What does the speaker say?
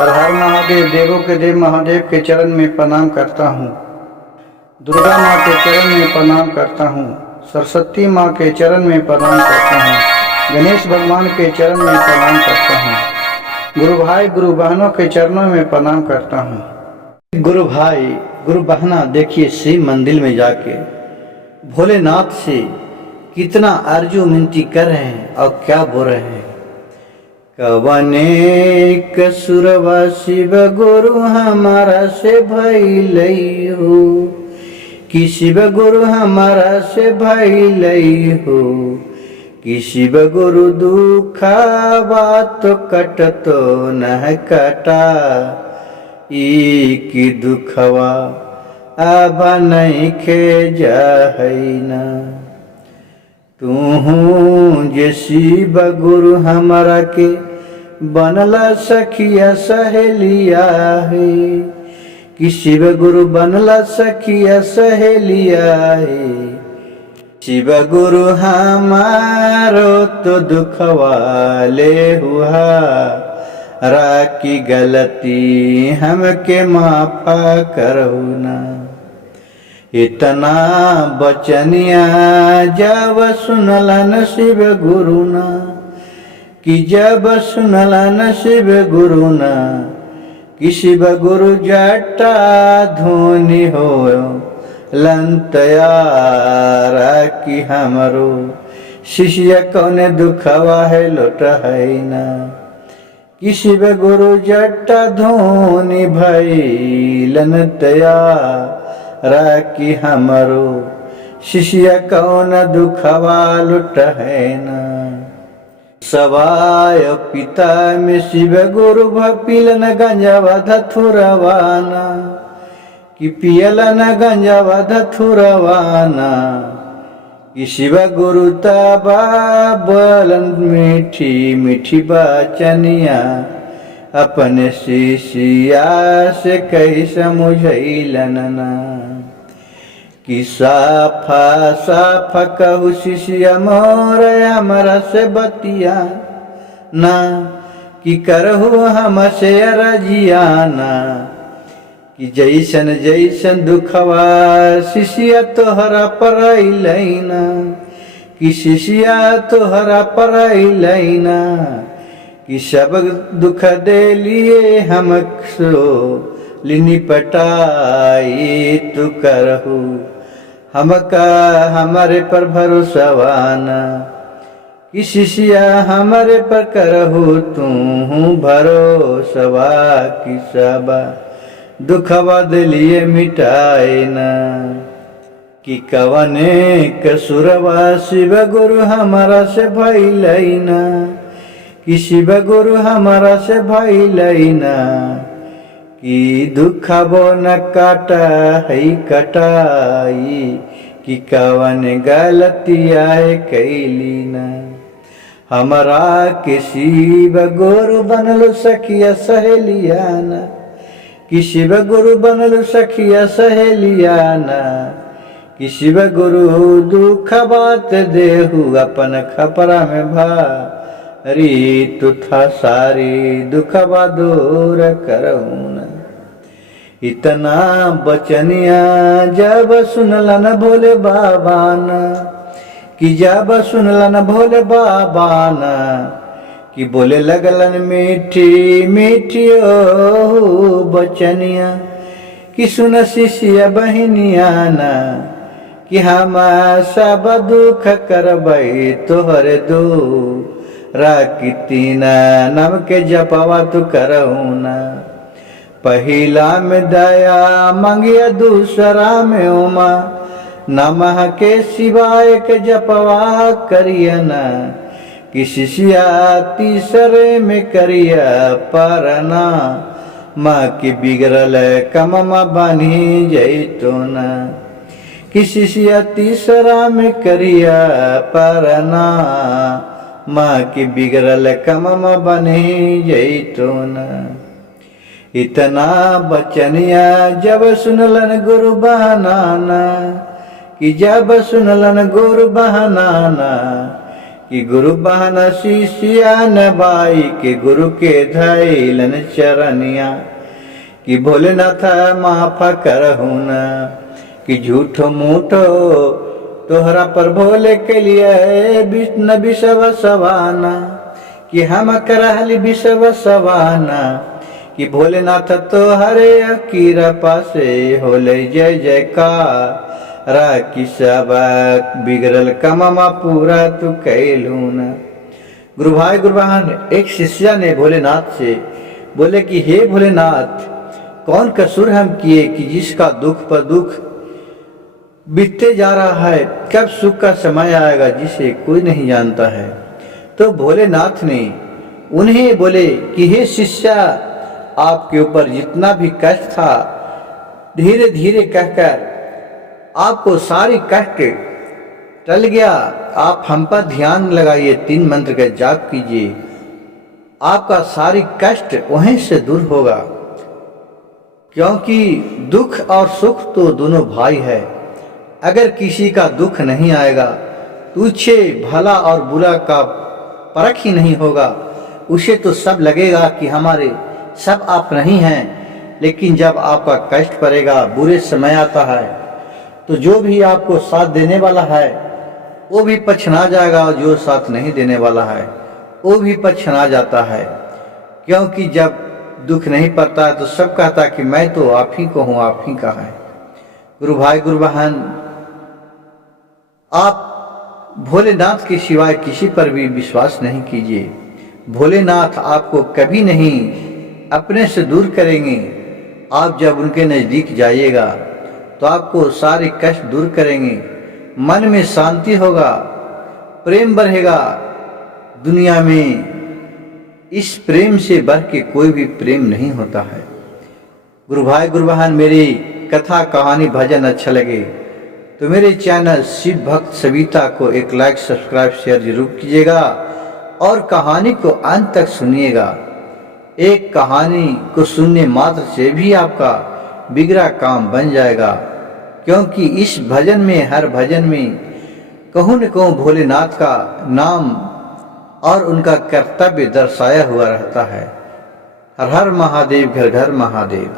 हर हर महादेव, देवों के देव महादेव के चरण में प्रणाम करता हूँ। दुर्गा माँ के चरण में प्रणाम करता हूँ। सरस्वती माँ के चरण में प्रणाम करता हूँ। गणेश भगवान के चरण में प्रणाम करता हूँ। गुरु भाई गुरु बहनों के चरणों में प्रणाम करता हूँ। गुरु भाई गुरु बहना देखिए, शिव मंदिर में जाके भोलेनाथ से कितना आरजू मिनती कर रहे हैं और क्या बोल रहे हैं। कवने कसुरवा शिव गुरु हमारा से भइलई हो, कि शिव गुरु हमारा से भइलई हो, कि शिव गुरु दुखवा तो कटतो न कटा, ई की दुखवा अब नहीं खे जहैना। तू जे शिव गुरु हमारा के बनला सखिया सहेलिया है, कि शिव गुरु बनला सखिया सहेलिया है। शिव गुरु हमारो तो दुखवा ले हुआ, रा की गलती हमके माफा करहु ना। इतना बचनिया जब सुनलन शिव गुरु ना, कि जब सुनलन शिव गुरु ना, कि शिव गुरु जटा धोनी हो लंतयारा, कि हमरो शिष्य कौने दुखवा है लोट है ना। कि शिव गुरु जटा धोनी भई लनतया, कि हमरो शिष्य कौन दुखवा लुट है ना। सवाय पिता में शिव गुरु पिलन गंजवा धथुरवाना, कि पियलन गंजवा धथुरवाना। कि शिव गुरु तबा बोलन मीठी मीठी बचनिया, अपने शिष्या से कही समझैलन ना। कि साफा साफा कहू शिष्या मोर हमरा से बतिया ना, कि करहु हमसे रजियाना। कि जैसन जैसन दुखवा शिष्या तोहरा पर अइलैना, कि शिष्या तोहरा पर अइलैना। कि सब दुख दे लिए हमको लिनी पटाई, तू करहु हमका हमारे पर भरोसवाना। कि शिष्या हमारे पर करहु तू भरोसवा, कि सब दुखवा दिलिए मिटाए ना। कि कवने कसुरवा शिव गुरु हमारा से भइलई ना, कि शिव गुरु हमारा से भइलई ना। कि दुखबो न काटा है कटाई, कि कवन गलतिया है कैली ना। हमरा के शिव गुरु बनल सखिया सहेलिया ना, कि शिव गुरु बनल सखिया सहेलिया ना। कि शिव गुरु दुख बात देहु अपन खपरा में भारी, तुथा सारी दुखबा दूर करहु ना। इतना बचनिया जब सुनलन भोले बाबा ना, कि जब सुनलन भोले बाबा ना, कि बोले लगलन मीठी मीठी ओ बचनिया। कि सुन शिष्य बहनिया ना, कि हम सब दुख करबई तोहरे दो, कि तीना नम के जपवा तू करहु ना। पहिला में दया मंगिया दूसरा में उमा, नमः के सिवाय के जपवा करिया ना। कि शिष्या तीसरे में करिया परना, माँ की बिगड़ल कममा बनी जैतो ना। कि शिष्या तीसरा में करिया परना, माँ की बिगड़ल कममा बनी जैतो ना। इतना बचनिया जब सुनलन गुरु बहनाना, कि जब सुनलन गुरु बहनाना। कि गुरु बहन शिष्या नबाई के गुरु के धैलन चरनिया कि भोलेनाथ माफ करहु न कि झूठो मूठो तोहरा पर भोले के लिए विष्णु विषव सवाना कि हम करहली विषव सवाना कि भोलेनाथ तोहरे कृपा से होले जय जयकार कि सब बिगड़ल कममा पूरा तू कैलू न। गुरु भाई गुरु बहन, एक शिष्य ने भोलेनाथ से बोले कि हे भोलेनाथ, कौन कसूर हम किए कि जिसका दुख पर दुख बीतते जा रहा है, कब सुख का समय आएगा जिसे कोई नहीं जानता है। तो भोलेनाथ ने उन्हें बोले कि हे शिष्य, आपके ऊपर जितना भी कष्ट था धीरे धीरे कहकर आपको सारी कष्ट टल गया। आप हम पर ध्यान लगाइए, 3 मंत्र का जाप कीजिए, आपका सारी कष्ट वहीं से दूर होगा। क्योंकि दुख और सुख तो दोनों भाई है। अगर किसी का दुख नहीं आएगा तो उसे भला और बुरा का परख ही नहीं होगा। उसे तो सब लगेगा कि हमारे सब आप नहीं हैं। लेकिन जब आपका कष्ट पड़ेगा, बुरे समय आता है, तो जो भी आपको साथ देने वाला है वो भी पछता जाएगा, और जो साथ नहीं देने वाला है वो भी पछता जाता है। क्योंकि जब दुख नहीं पड़ता है तो सब कहता कि मैं तो आप ही को हूँ, आप ही का है। गुरु भाई गुरु बहन, आप भोलेनाथ के सिवाय किसी पर भी विश्वास नहीं कीजिए। भोलेनाथ आपको कभी नहीं अपने से दूर करेंगे। आप जब उनके नज़दीक जाइएगा तो आपको सारे कष्ट दूर करेंगे, मन में शांति होगा, प्रेम बढ़ेगा। दुनिया में इस प्रेम से बढ़ के कोई भी प्रेम नहीं होता है। गुरु भाई गुरु बहन, मेरी कथा कहानी भजन अच्छा लगे तो मेरे चैनल शिव भक्त सविता को एक लाइक सब्सक्राइब शेयर जरूर कीजिएगा और कहानी को अंत तक सुनिएगा। एक कहानी को सुनने मात्र से भी आपका बिगड़ा काम बन जाएगा। क्योंकि इस भजन में, हर भजन में कहूँ न कहूँ भोलेनाथ का नाम और उनका कर्तव्य दर्शाया हुआ रहता है। हर हर महादेव, घर घर महादेव।